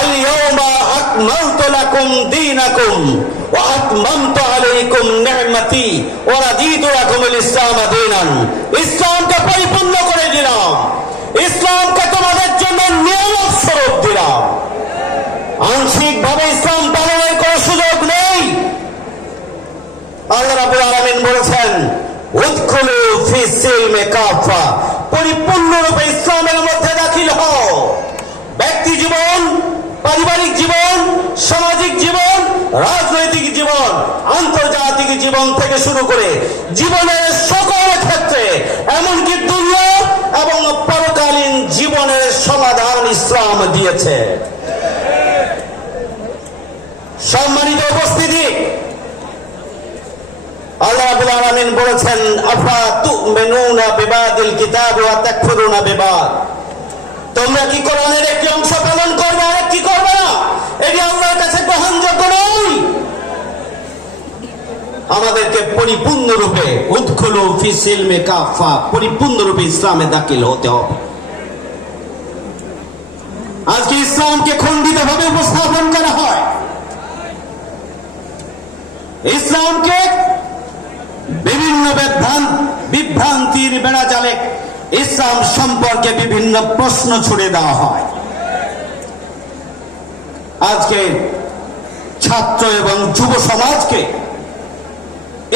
আল-ইয়াওমা আকমালতু লাকুম দীনাকুম ওয়া আতমামতু আলাইকুম নি'মাতি ওয়া রাদিতু লাকুমুল ইসলাম দীনান। ইসলামকে পরিপূর্ণ করে দিলাম, ইসলামকে তোমাদের জন্য নিয়ামত স্বরূপ দিলাম। আংশিকভাবে ইসলাম পালনের কোনো সুযোগ নেই। আল্লাহ রাব্বুল আলামিন বলেছেন, উদখুলু ফিস সিলমি কাফা, পরিপূর্ণরূপে ইসলামের মধ্যে দাখিল হও। ব্যক্তি জীবন, পারিবারিক জীবন, সামাজিক জীবন, রাজনৈতিক জীবন, আন্তর্জাতিক জীবন থেকে শুরু করে জীবনের সকল ক্ষেত্রে, এমনকি দুনিয়া এবং পরকালীন জীবনের সমাধান ইসলাম দিয়েছে। সম্মানিত উপস্থিতি, আল্লাহ রাব্বুল আলামিন বলেছেন, আফা তুমিনুনা বিবাদিল কিতাব ওয়া তাকফুরুনা বিবাদ, তোমরা কি কোরআনের একটি অংশ পালন করবে আর কি করবে না? এটি আল্লাহর কাছে গ্রহণযোগ্য নয়। আমাদেরকে পরিপূর্ণরূপে উদখুলু ফিস সিলমি কাফা, পরিপূর্ণরূপে ইসলামে দাখিল হতে হবে। আজকে ইসলামকে খণ্ডিতভাবে উপস্থাপন করা হয়। ইসলামকে বিভিন্ন বিভ্রান্তির বেড়াজালে ইসলাম সম্পর্কে বিভিন্ন প্রশ্ন ছুড়ে দেওয়া হয়। আজকে ছাত্র এবং যুব সমাজকে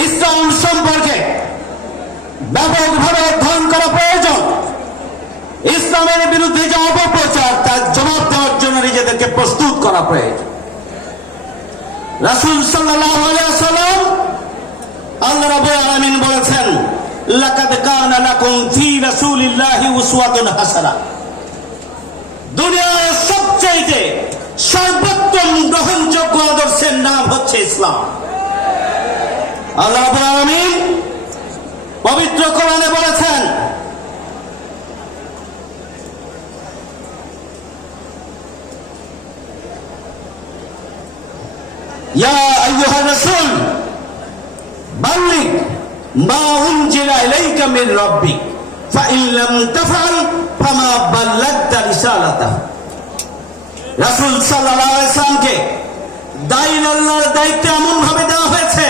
ইসলাম সম্পর্কে ব্যাপকভাবে অধ্যয়ন করা প্রয়োজন। ইসলামের বিরুদ্ধে যে অপপ্রচার, তার জবাব দেওয়ার জন্য নিজেদেরকে প্রস্তুত করা প্রয়োজন। রাসূল সাল্লাল্লাহু আলাইহি ওয়াসাল্লাম, আল্লাহ রাব্বুল আলামিন বলেছেন, লাকাদ কানা লাকুম ফি রাসূলিল্লাহি উসওয়াতুন হাসানাহ, দুনিয়ার সবচেয়ে সর্বোত্তম গ্রহণযোগ্য আদর্শের নাম হচ্ছে ইসলাম। আল্লাহ রাব্বুল আলামিন পবিত্র কোরআনে বলেছেন, ইয়া আইয়ুহার রাসূল বাল্লিগ মা উনজিলা ইলাইকা মির রাব্বিক ফাইন লাম তাফআল ফামা বাল্লাগতা রিসালাতাহ। রাসূল সাল্লাল্লাহু আলাইহি ওয়াসাল্লামকে দায়ী আল্লাহর দায়িত্ব এমন ভাবে দেওয়া হয়েছে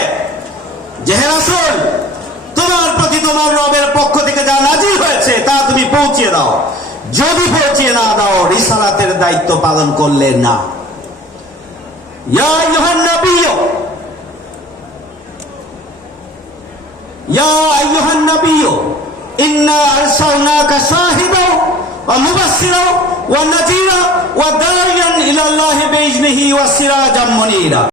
যে, হে রাসূল, তোমার প্রতি তোমার রবের পক্ষ থেকে যা নাযিল হয়েছে তা তুমি পৌঁছিয়ে দাও। যদি পৌঁছিয়ে না দাও, রিসালাতের দায়িত্ব পালন করলে না। ইয়া আইয়ুহান নাবিয়্যু, ইয়া আইয়ুহান নাবিয়্যু ইন্না আরসালনাকা শাহিদাও ওয়া মুবাশশিরাও ওয়া নাযীরা ওয়া দা'iয়ান ইলাল্লাহি বিইজনিহি ওয়া সিরাজাম মুনীরা।